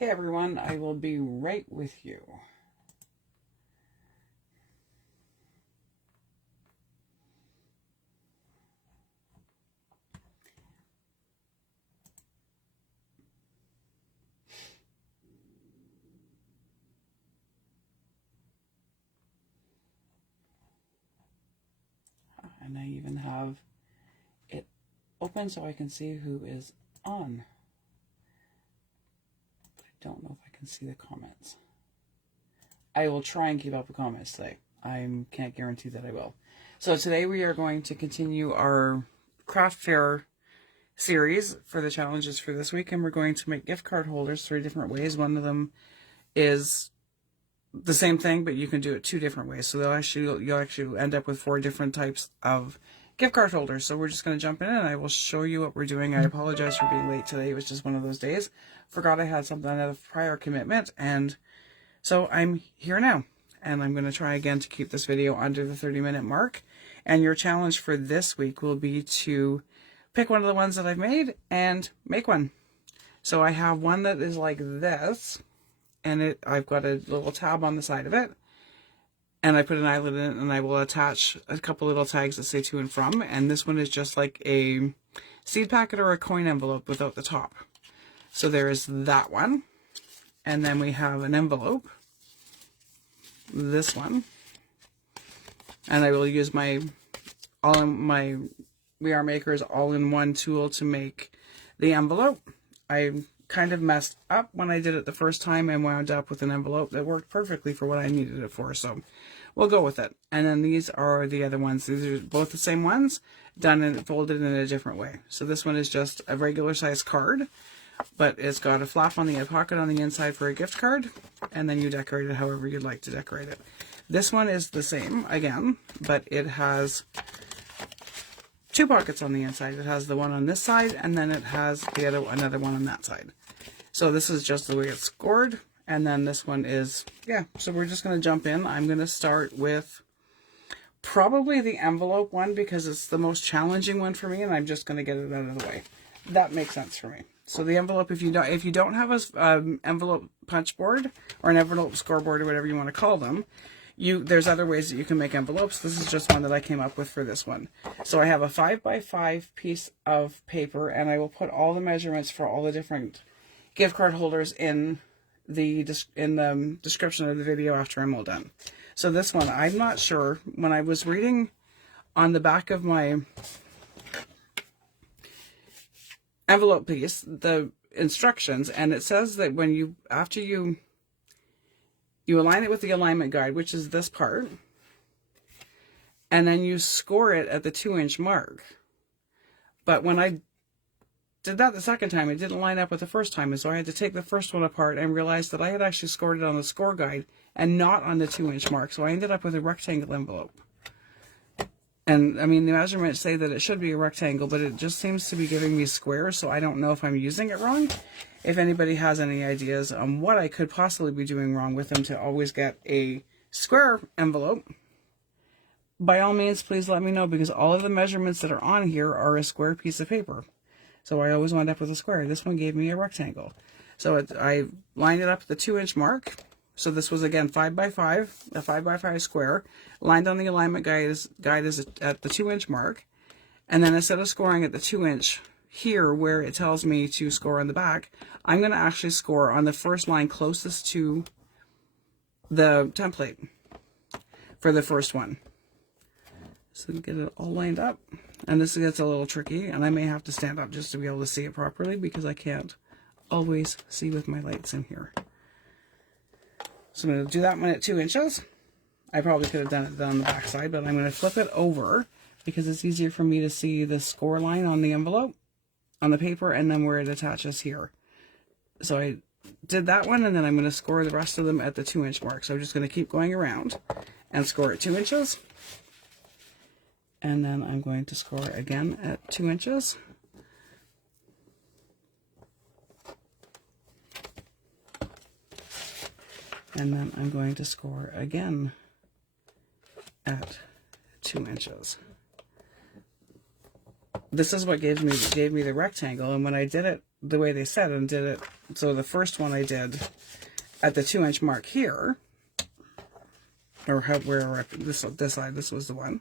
Hey everyone, I will be right with you. And I even have it open so I can see who is on. But I don't know if I can see the comments. I will try and keep up with comments today. I can't guarantee that I will. So today we are going to continue our craft fair series for the challenges for this week, and we're going to make gift card holders 3 different ways. One of them is the same thing, but you can do it 2 different ways. So you'll actually end up with 4 different types of gift card holders. So we're just going to jump in and I will show you what we're doing. I apologize for being late today. It was just one of those days. Forgot I had something out of prior commitment, and so I'm here now. And I'm going to try again to keep this video under the 30-minute mark. And your challenge for this week will be to pick one of the ones that I've made and make one. So I have one that is like this, and I've got a little tab on the side of it, and I put an eyelet in it, and I will attach a couple little tags that say to and from. And this one is just like a seed packet or a coin envelope without the top. So there is that one. And then we have an envelope, this one, and I will use my We R Maker's all-in-one tool to make the envelope. I kind of messed up when I did it the first time and wound up with an envelope that worked perfectly for what I needed it for, so we'll go with it. And then these are the other ones. These are both the same ones, done and folded in a different way. So this one is just a regular size card, but it's got a flap on the pocket on the inside for a gift card, and then you decorate it however you'd like to decorate it. This one is the same again, but it has 2 pockets on the inside. It has the one on this side, and then it has another one on that side. So this is just the way it's scored, and then this one is, yeah, so we're just going to jump in. I'm going to start with probably the envelope one because it's the most challenging one for me, and I'm just going to get it out of the way. That makes sense for me. So the envelope, if you don't have an envelope punch board or an envelope scoreboard or whatever you want to call them, there's other ways that you can make envelopes. This is just one that I came up with for this one. So I have a 5x5 piece of paper, and I will put all the measurements for all the different gift card holders in the description of the video after I'm all done. So this one, I'm not sure. When I was reading on the back of my envelope piece, the instructions, and it says that after you align it with the alignment guide, which is this part, and then you score it at the 2-inch mark. But when I did that the second time, it didn't line up with the first time, and so I had to take the first one apart and realized that I had actually scored it on the score guide and not on the 2-inch mark. So I ended up with a rectangle envelope. And I mean, the measurements say that it should be a rectangle, but it just seems to be giving me squares, so I don't know if I'm using it wrong. If anybody has any ideas on what I could possibly be doing wrong with them to always get a square envelope, by all means, please let me know, because all of the measurements that are on here are a square piece of paper. So I always wind up with a square. This one gave me a rectangle. So I lined it up at the 2-inch mark. So this was, again, 5x5, a 5x5 square, lined on the alignment guide is at the 2-inch mark. And then instead of scoring at the 2-inch here where it tells me to score on the back, I'm going to actually score on the first line closest to the template for the first one. So get it all lined up. And this gets a little tricky, and I may have to stand up just to be able to see it properly because I can't always see with my lights in here. So I'm going to do that one at 2 inches. I probably could have done it on the back side, but I'm going to flip it over because it's easier for me to see the score line on the envelope, on the paper, and then where it attaches here. So I did that one, and then I'm going to score the rest of them at the 2-inch mark. So I'm just going to keep going around and score at 2 inches. And then I'm going to score again at 2 inches. And then I'm going to score again at 2 inches. This is what gave me the rectangle, and when I did it the way they said and did it. So the first one I did at the 2-inch mark here, or where this side, this was the one.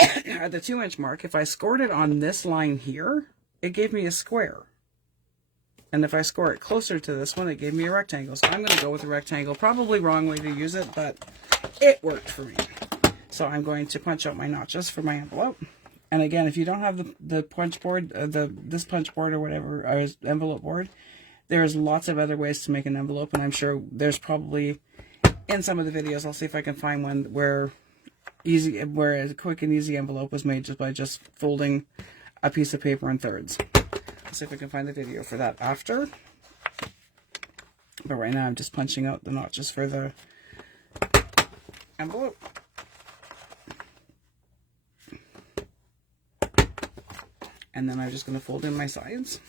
At the 2-inch mark, if I scored it on this line here, it gave me a square. And if I score it closer to this one, it gave me a rectangle. So I'm going to go with a rectangle. Probably wrong way to use it, but it worked for me. So I'm going to punch out my notches for my envelope. And again, if you don't have the punch board, this punch board or whatever, or envelope board, there's lots of other ways to make an envelope. And I'm sure there's probably, in some of the videos, I'll see if I can find one where a quick and easy envelope was made just by folding a piece of paper in thirds. Let's see if I can find the video for that after. But right now I'm just punching out the notches for the envelope. And then I'm just going to fold in my sides.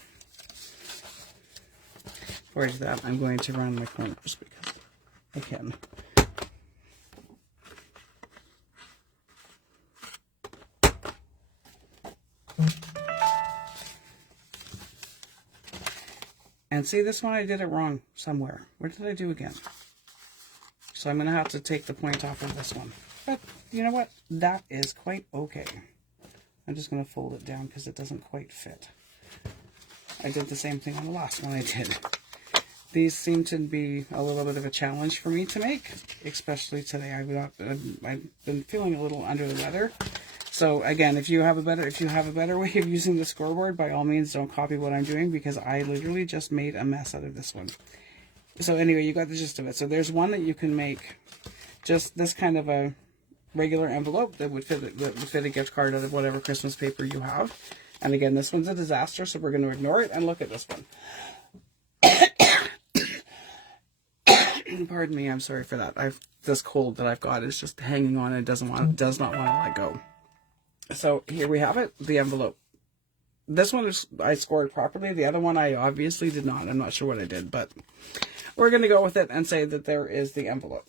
Before I do that, I'm going to round my corners because I can. And see, this one I did it wrong somewhere. What did I do again? So I'm going to have to take the point off of this one. But you know what? That is quite okay. I'm just going to fold it down because it doesn't quite fit. I did the same thing on the last one I did. These seem to be a little bit of a challenge for me to make, especially today. I've been feeling a little under the weather. So again, if you have a better way of using the scoreboard, by all means don't copy what I'm doing, because I literally just made a mess out of this one. So anyway, you got the gist of it. So there's one that you can make just this kind of a regular envelope that would fit a gift card out of whatever Christmas paper you have. And again, this one's a disaster, so we're going to ignore it and look at this one. Pardon me, I'm sorry for that. This cold that I've got is just hanging on and does not want to let go. So here we have it, the envelope. This one I scored properly. The other one I obviously did not. I'm not sure what I did, but we're going to go with it and say that there is the envelope.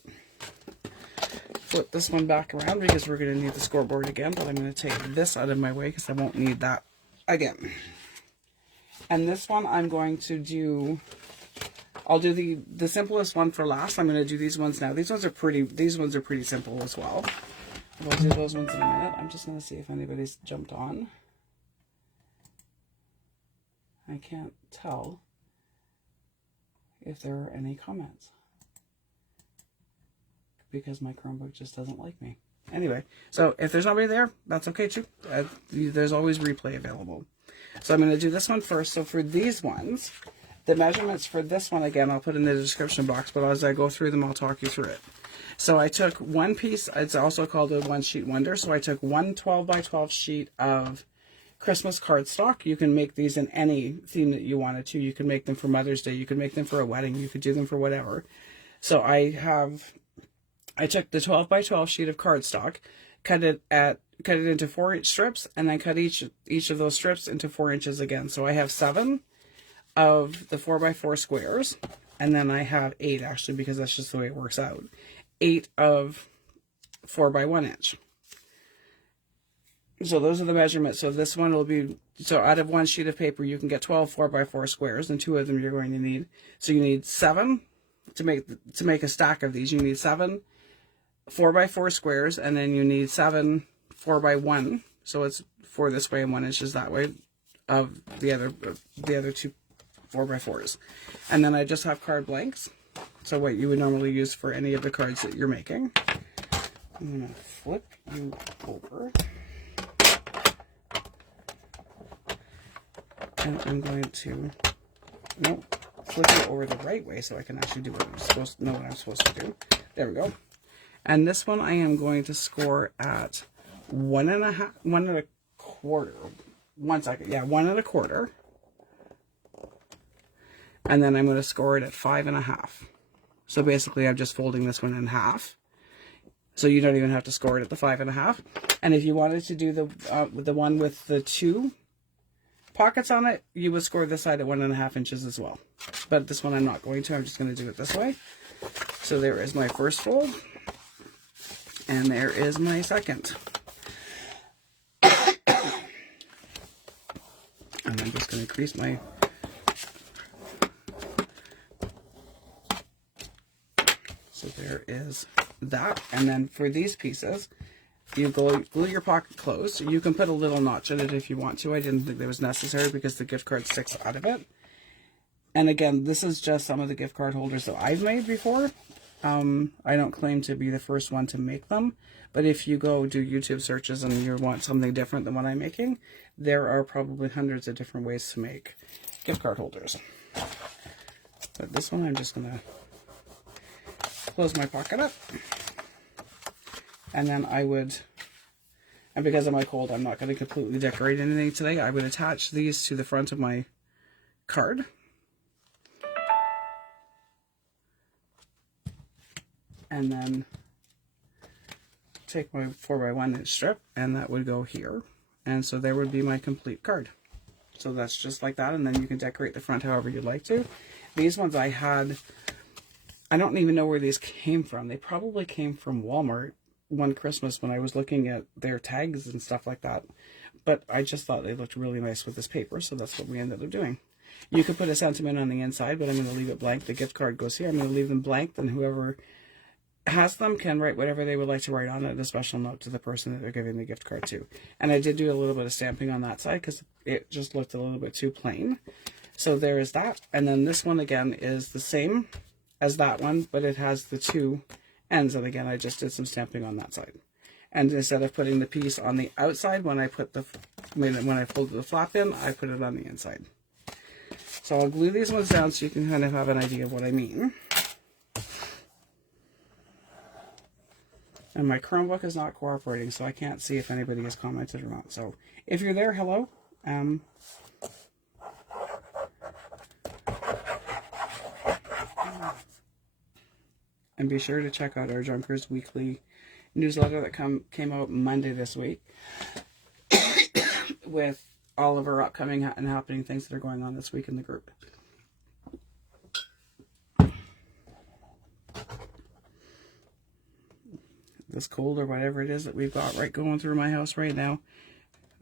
Flip this one back around because we're going to need the scoreboard again, but I'm going to take this out of my way because I won't need that again. And this one I'm going to do, I'll do the simplest one for last. I'm going to do these ones now. These ones are pretty simple as well. We'll do those ones in a minute. I'm just going to see if anybody's jumped on. I can't tell if there are any comments because my Chromebook just doesn't like me. Anyway, so if there's nobody there, that's okay too. There's always replay available. So I'm going to do this one first. So for these ones, the measurements for this one, again, I'll put in the description box, but as I go through them, I'll talk you through it. So I took one piece, it's also called a one sheet wonder. So I took one 12 by 12 sheet of Christmas cardstock. You can make these in any theme that you wanted to. You can make them for Mother's Day. You could make them for a wedding. You could do them for whatever. So I took the 12 by 12 sheet of cardstock, cut it into 4-inch strips, and then cut each of those strips into 4 inches again. So I have 7 of the 4 by 4 squares, and then I have 8 actually, because that's just the way it works out. 8 of 4 by 1 inch. So those are the measurements. So this one will be, so out of one sheet of paper, you can get 12 4 by 4 squares, and 2 of them you're going to need. So you need 7 to make a stack of these. You need 7 4 by 4 squares, and then you need 7 4 by 1. So it's 4 this way and 1 inches that way of the other 2 4 by 4s. And then I just have card blanks. So what you would normally use for any of the cards that you're making. I'm going to flip you over. And I'm going to, flip it over the right way so I can actually do what I'm supposed to know what I'm supposed to do. There we go. And this one I am going to score at 1 1/4. 1 second. Yeah, 1 1/4. And then I'm going to score it at 5 1/2. So basically I'm just folding this one in half. So you don't even have to score it at the 5 1/2. And if you wanted to do the one with the 2 pockets on it, you would score this side at 1 1/2 inches as well. But this one I'm not going to. I'm just going to do it this way. So there is my first fold. And there is my second. And I'm just going to crease my... So there is that. And then for these pieces, you glue your pocket closed. You can put a little notch in it if you want to. I didn't think that was necessary because the gift card sticks out of it. And again, this is just some of the gift card holders that I've made before. I don't claim to be the first one to make them, but if you go do YouTube searches and you want something different than what I'm making, there are probably hundreds of different ways to make gift card holders. But this one, I'm just going to close my pocket up. And then I would, and because of my cold, I'm not going to completely decorate anything today. I would attach these to the front of my card. And then take my 4x1 inch strip, and that would go here. And so there would be my complete card. So that's just like that, and then you can decorate the front however you'd like to. These ones I had, I don't even know where these came from. They probably came from Walmart one Christmas when I was looking at their tags and stuff like that. But I just thought they looked really nice with this paper, so that's what we ended up doing. You could put a sentiment on the inside, but I'm going to leave it blank. The gift card goes here. I'm going to leave them blank, then whoever has them can write whatever they would like to write on it, a special note to the person that they're giving the gift card to. And I did do a little bit of stamping on that side because it just looked a little bit too plain. So there is that. And then this one again is the same as that one, but it has the two ends. And again, I just did some stamping on that side. And instead of putting the piece on the outside, when I folded the flap in, I put it on the inside. So I'll glue these ones down so you can kind of have an idea of what I mean. And my Chromebook is not cooperating, so I can't see if anybody has commented or not. So if you're there, hello. And be sure to check out our Junkers Weekly newsletter that came out Monday this week with all of our upcoming and happening things that are going on this week in the group. This cold or whatever it is that we've got going through my house right now,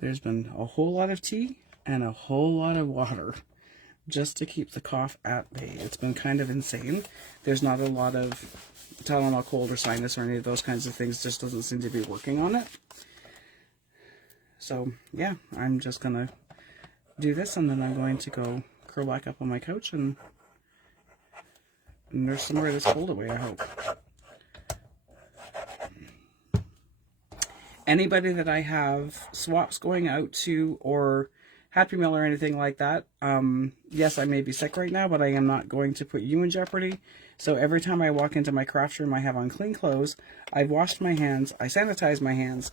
there's been a whole lot of tea and a whole lot of water just to keep the cough at bay. It's been kind of insane. There's not a lot of Tylenol cold or sinus or any of those kinds of things. Just doesn't seem to be working on it. So yeah, I'm just gonna do this, and then I'm going to go curl back up on my couch and nurse some more of this cold away, I hope. Anybody that I have swaps going out to or Happy Meal or anything like that, yes, I may be sick right now, but I am not going to put you in jeopardy. So every time I walk into my craft room, I have on clean clothes, I've washed my hands, I sanitize my hands,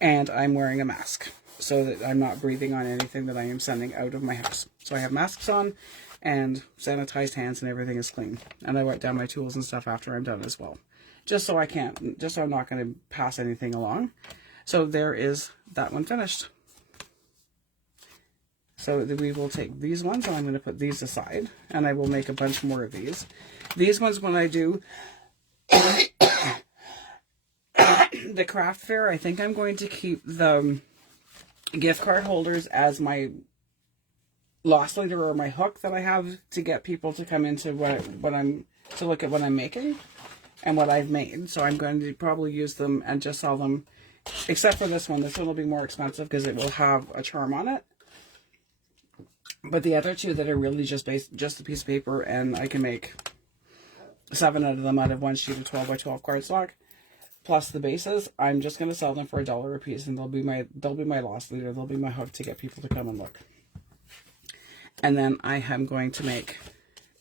and I'm wearing a mask so that I'm not breathing on anything that I am sending out of my house. So I have masks on and sanitized hands, and everything is clean. And I wipe down my tools and stuff after I'm done as well. Just so I'm not going to pass anything along. So there is that one finished. So we will take these ones, and I'm going to put these aside, and I will make a bunch more of these. These ones, when I do the craft fair, I think I'm going to keep the gift card holders as my loss leader or my hook that I have to get people to come into to look at what I'm making and what I've made. So I'm going to probably use them and just sell them. Except for this one. This one will be more expensive because it will have a charm on it. But the other two that are really just a piece of paper, and I can make 7 of them out of one sheet of 12 by 12 cardstock, plus the bases. I'm just going to sell them for $1 a piece, and they'll be my loss leader. They'll be my hook to get people to come and look. And then I am going to make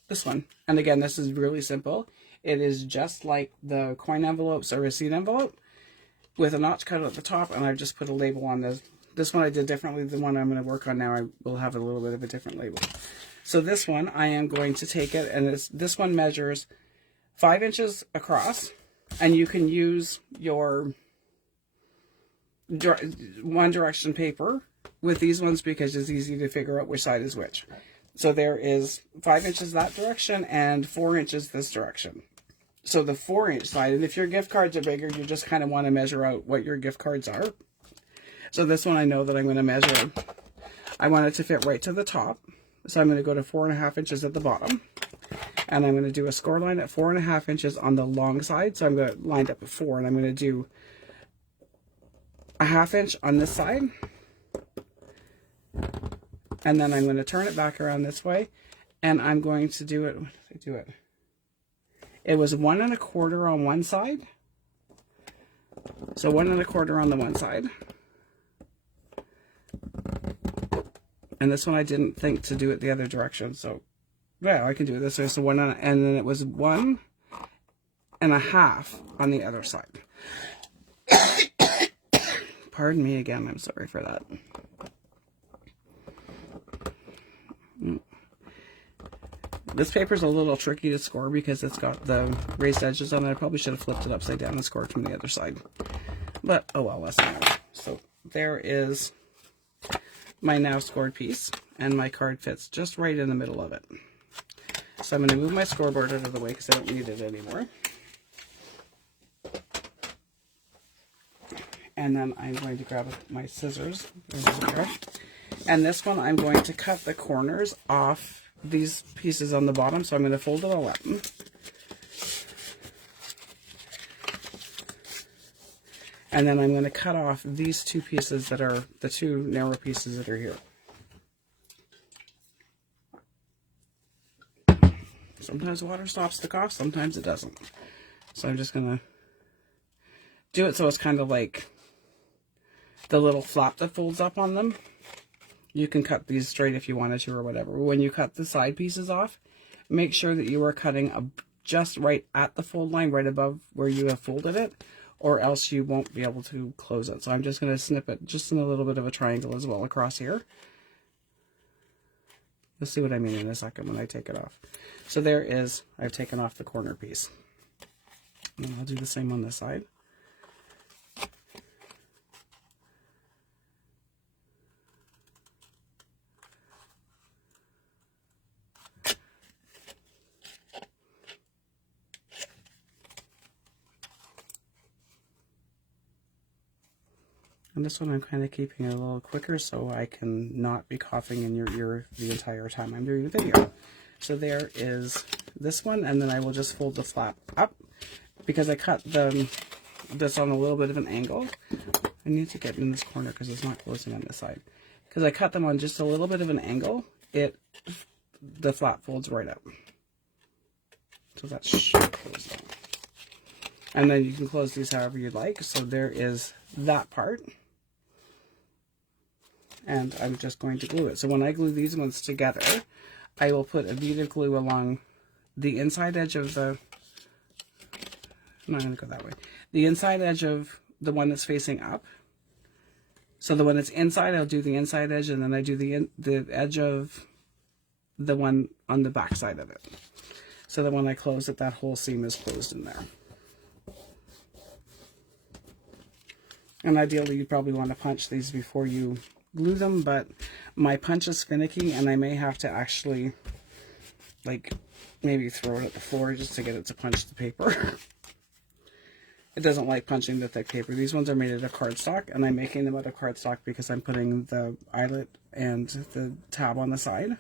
this one. And again, this is really simple. It is just like the coin envelopes or receipt envelope, with a notch cut at the top, and I've just put a label on this. This one I did differently. The one I'm going to work on now, I will have a little bit of a different label. So this one, I am going to take it, and this one measures 5 inches across, and you can use your one direction paper with these ones because it's easy to figure out which side is which. So there is 5 inches that direction and 4 inches this direction. So the 4-inch side, and if your gift cards are bigger, you just kind of want to measure out what your gift cards are. So this one I know that I'm going to measure I want it to fit right to the top. So I'm going to go to 4.5 inches at the bottom. And I'm going to do a score line at 4.5 inches on the long side. So I'm going to line up at 4, and I'm going to do a 1/2 inch on this side. And then I'm going to turn it back around this way. And I'm going to do it, what did I do it? It was 1 1/4 on one side. So 1 1/4 on the one side. And this one I didn't think to do it the other direction. So, yeah, I can do it this way. So and then it was 1 1/2 on the other side. Pardon me again. I'm sorry for that. This paper is a little tricky to score because it's got the raised edges on it. I probably should have flipped it upside down and scored from the other side. But, oh well, that's not. So there is my now scored piece, and my card fits just right in the middle of it. So I'm going to move my scoreboard out of the way because I don't need it anymore. And then I'm going to grab my scissors. And this one I'm going to cut the corners off these pieces on the bottom, so I'm going to fold it all up. And then I'm going to cut off these two pieces that are the two narrow pieces that are here. Sometimes water stops the cough, sometimes it doesn't. So I'm just going to do it so it's kind of like the little flap that folds up on them. You can cut these straight if you wanted to or whatever. When you cut the side pieces off, make sure that you are cutting just right at the fold line, right above where you have folded it, or else you won't be able to close it. So I'm just going to snip it just in a little bit of a triangle as well across here. You'll see what I mean in a second when I take it off. So there is, I've taken off the corner piece. And I'll do the same on this side. And this one I'm kind of keeping it a little quicker so I can not be coughing in your ear the entire time I'm doing the video. So there is this one, and then I will just fold the flap up because I cut this on a little bit of an angle. I need to get in this corner because it's not closing on this side. Because I cut them on just a little bit of an angle, the flap folds right up. So that should close down. And then you can close these however you'd like. So there is that part. And I'm just going to glue it. So when I glue these ones together, I will put a bead of glue along the inside edge of the, I'm not going to go that way, the inside edge of the one that's facing up. So the one that's inside, I'll do the inside edge, and then I do the edge of the one on the back side of it. So that when I close it, that whole seam is closed in there. And ideally, you probably want to punch these before you glue them, but my punch is finicky, and I may have to actually, like, maybe throw it at the floor just to get it to punch the paper. It doesn't like punching the thick paper. These ones are made out of cardstock, and I'm making them out of cardstock because I'm putting the eyelet and the tab on the side.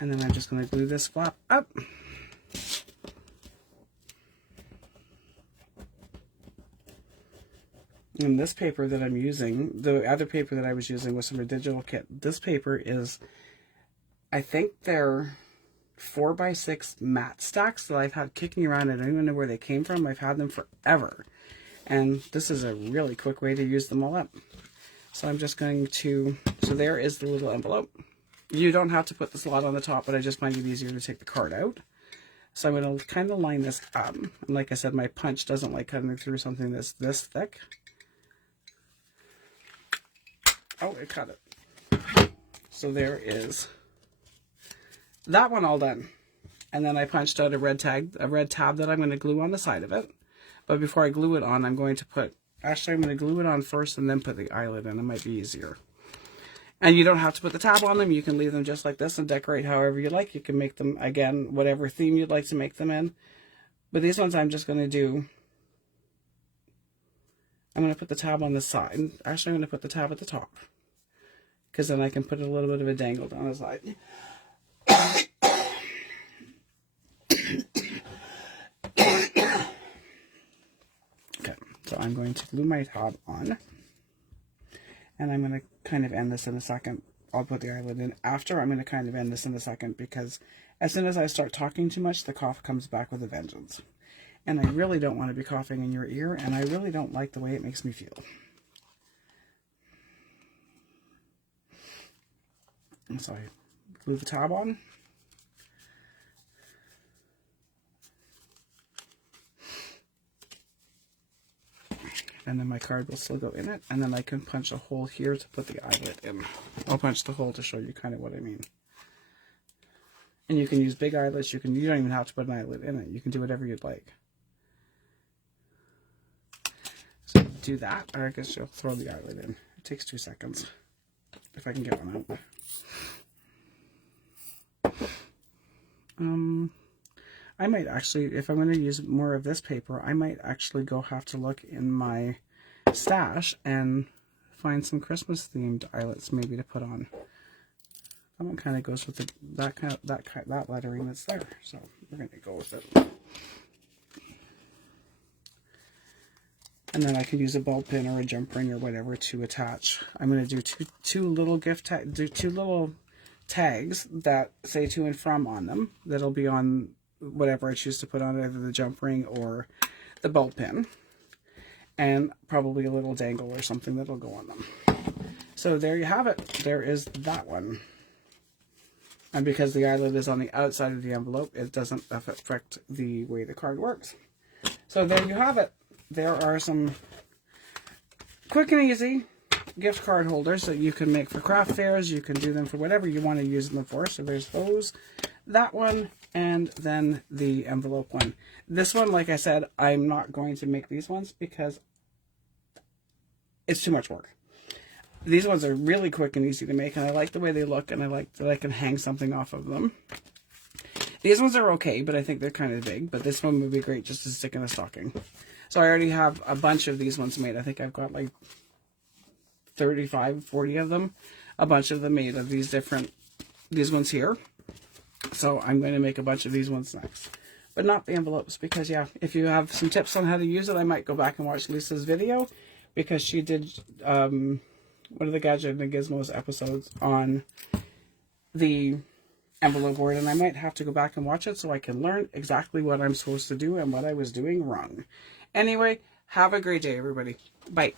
And then I'm just going to glue this flap up. And this paper that I'm using, the other paper that I was using was from a digital kit. This paper is, I think they're 4x6 matte stacks that I've had kicking around. I don't even know where they came from. I've had them forever. And this is a really quick way to use them all up. So I'm just going to, so there is the little envelope. You don't have to put the slot on the top, but I just find it easier to take the card out. So I'm going to kind of line this up. And like I said, my punch doesn't like cutting through something that's this thick. Oh, it cut it. So there is that one all done. And then I punched out a red tab that I'm going to glue on the side of it. But before I glue it on, I'm going to put, actually I'm going to glue it on first and then put the eyelet in. It might be easier. And you don't have to put the tab on them. You can leave them just like this and decorate however you like. You can make them, again, whatever theme you'd like to make them in. But these ones I'm just going to do, I'm going to put the tab on the side. Actually, I'm going to put the tab at the top. because then I can put a little bit of a dangle down the side. Okay, so I'm going to glue my tab on, and I'm going to kind of end this in a second. I'll put the eyelid in after. I'm going to kind of end this in a second because as soon as I start talking too much, the cough comes back with a vengeance. And I really don't want to be coughing in your ear, and I really don't like the way it makes me feel. And so I glue the tab on. And then my card will still go in it, and then I can punch a hole here to put the eyelid in. I'll punch the hole to show you kind of what I mean. And you can use big eyelets. You don't even have to put an eyelid in it. You can do whatever you'd like. So do that, or I guess you'll throw the eyelid in. It takes 2 seconds, if I can get one out. I might actually, if I'm going to use more of this paper, I might actually have to look in my stash and find some Christmas themed eyelets maybe to put on. That one kind of goes with that lettering that's there, so we're going to go with it. And then I can use a ball pin or a jump ring or whatever to attach. I'm going to do two little tags that say to and from on them. That'll be on whatever I choose to put on, either the jump ring or the ball pin. And probably a little dangle or something that'll go on them. So there you have it. There is that one. And because the eyelid is on the outside of the envelope, it doesn't affect the way the card works. So there you have it. There are some quick and easy gift card holders that you can make for craft fairs. You can do them for whatever you want to use them for. So there's those, that one, and then the envelope one. This one, like I said, I'm not going to make these ones because it's too much work. These ones are really quick and easy to make, and I like the way they look, and I like that I can hang something off of them. These ones are okay, but I think they're kind of big, but this one would be great just to stick in a stocking. So I already have a bunch of these ones made. I think I've got like 35, 40 of them. A bunch of them made of these ones here. So I'm going to make a bunch of these ones next. But not the envelopes, because yeah, if you have some tips on how to use it, I might go back and watch Lisa's video, because she did one of the Gadget and Gizmos episodes on the envelope board, and I might have to go back and watch it so I can learn exactly what I'm supposed to do and what I was doing wrong. Anyway, have a great day, everybody. Bye.